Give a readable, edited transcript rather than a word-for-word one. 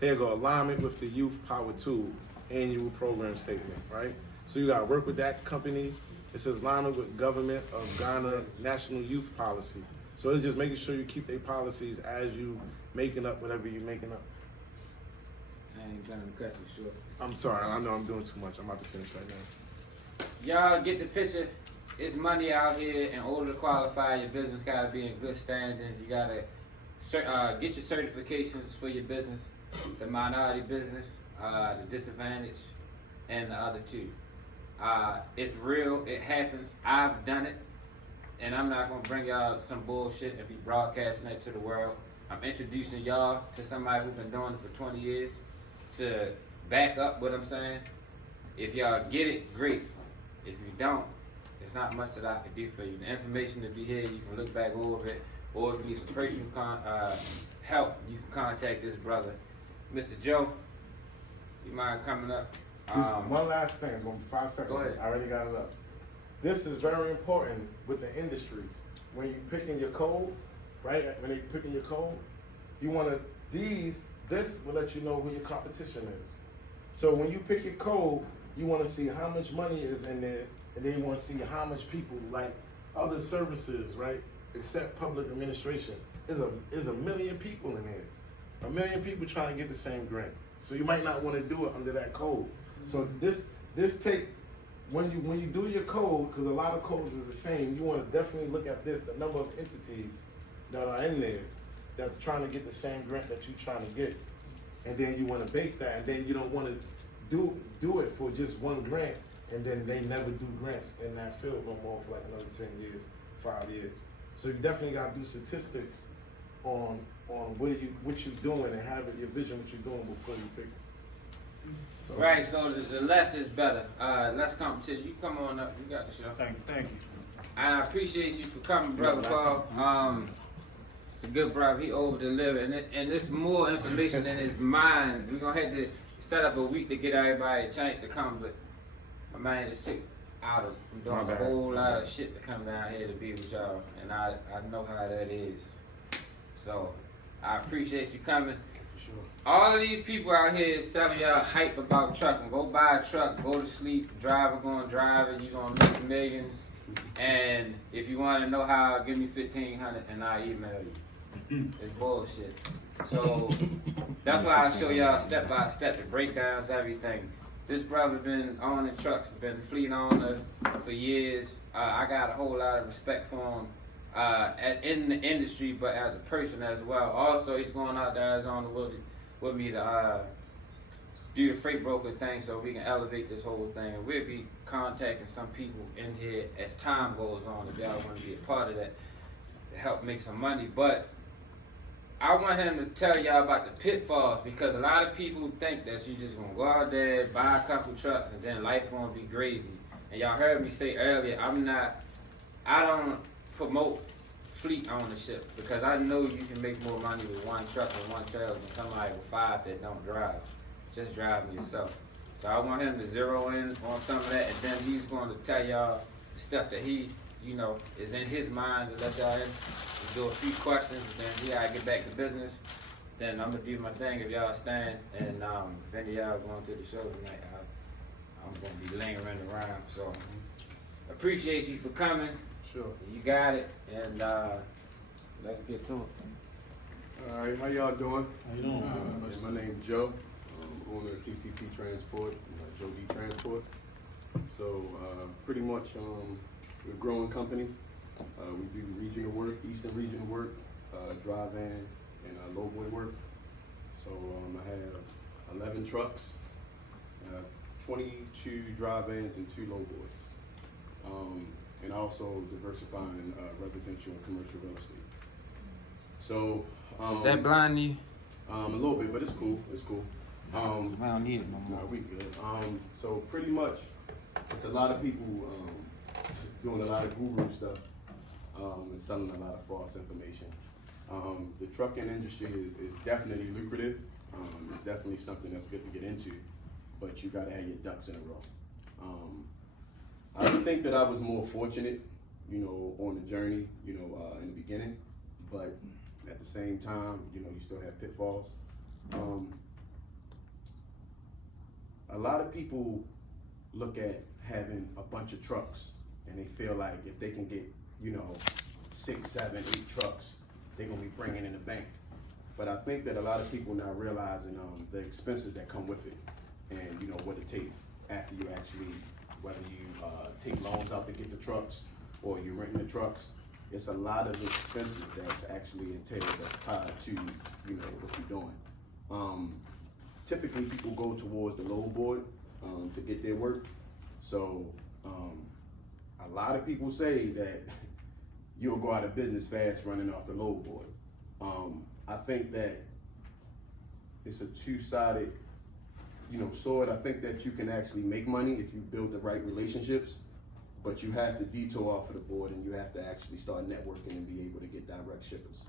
Here go alignment with the Youth Power Tool annual program statement, right? So you gotta work with that company. It says alignment with government of Ghana national youth policy. So it's just making sure you keep their policies as you making up whatever you're making up. I ain't trying to cut you short. I'm sorry, I know I'm doing too much. I'm about to finish right now. Y'all get the picture. It's money out here. In order to qualify, your business gotta be in good standings. You gotta get your certifications for your business, the minority business, the disadvantaged, and the other two. It's real. It happens. I've done it. And I'm not gonna bring y'all some bullshit and be broadcasting that to the world. I'm introducing y'all to somebody who's been doing it for 20 years to back up what I'm saying. If y'all get it, great. If you don't, there's not much that I can do for you. The information will be here. You can look back over it. Or if you need some personal help, you can contact this brother. Mr. Joe, you mind coming up? One last thing, it's gonna be 5 seconds. Go ahead. I already got it up. This is very important with the industries. When you're picking your code, right? When they picking your code, you wanna, this will let you know who your competition is. So when you pick your code, you wanna see how much money is in there, and then you wanna see how much people, like other services, right? Except public administration. There's a million people in there. A million people trying to get the same grant. So you might not wanna do it under that code. So this take, when you do your code, because a lot of codes is the same, you want to definitely look at this, the number of entities that are in there that's trying to get the same grant that you're trying to get. And then you want to base that, and then you don't want to do it for just one grant, and then they never do grants in that field no more for like another 10 years, 5 years. So you definitely got to do statistics on what you're doing and have your vision what you're doing before you pick. So, Right, so the less is better. Less competition. You come on up. You got the show. Thank you. I appreciate you for coming, brother Paul. It's a good brother. He over delivered, and it's more information in his mind. We're gonna have to set up a week to get everybody a chance to come, but my man is sick out of from doing a whole lot of shit to come down here to be with y'all, and I know how that is. So I appreciate you coming. All of these people out here selling y'all hype about trucking. Go buy a truck, go to sleep, driver gonna drive it, you gonna make millions. And if you wanna know how, give me 1,500 and I'll email you. It's bullshit. So that's why I show y'all step by step the breakdowns, everything. This brother been owning trucks, been fleet owner for years. I got a whole lot of respect for him in the industry, but as a person as well. Also, he's going out there as on the with me to do the freight broker thing so we can elevate this whole thing. And we'll be contacting some people in here as time goes on if y'all want to be a part of that to help make some money. But I want him to tell y'all about the pitfalls, because a lot of people think that you just gonna go out there, buy a couple trucks, and then life gonna be gravy. And y'all heard me say earlier, I don't promote fleet ownership, because I know you can make more money with one truck and one trailer than somebody with 5 that don't drive. Just driving yourself. So I want him to zero in on some of that, and then he's going to tell y'all the stuff that he, is in his mind to let y'all in. Do a few questions, and then we gotta get back to business. Then I'm gonna do my thing if y'all stand, and if any of y'all going to the show tonight, I'm gonna be lingering around. So appreciate you for coming. Sure. You got it, and let's get to it. All right, how y'all doing? How you doing? My name's Joe, owner of TTP Transport, Joe D Transport. So pretty much we're a growing company. We do regional work, eastern regional work, dry van, and lowboy work. So I have 11 trucks, 22 dry vans, and 2 lowboys. And also diversifying residential and commercial real estate. So Is that blind you? a little bit, but it's cool. It's cool. I don't need it no more. No, we good. So pretty much, it's a lot of people doing a lot of guru stuff and selling a lot of false information. The trucking industry is definitely lucrative. It's definitely something that's good to get into, but you got to have your ducks in a row. I think that I was more fortunate, on the journey, in the beginning, but at the same time, you still have pitfalls. a lot of people look at having a bunch of trucks and they feel like if they can get, 6, 7, 8 trucks, they're gonna be bringing in the bank. But I think that a lot of people now realizing the expenses that come with it, and what it takes after you actually, whether you take loans out to get the trucks or you're renting the trucks. It's a lot of expenses that's actually entailed that's tied to what you're doing. Typically, people go towards the load board to get their work. So a lot of people say that you'll go out of business fast running off the load board. I think that it's a two-sided, sword. I think that you can actually make money if you build the right relationships, but you have to detour off of the board and you have to actually start networking and be able to get direct shippers.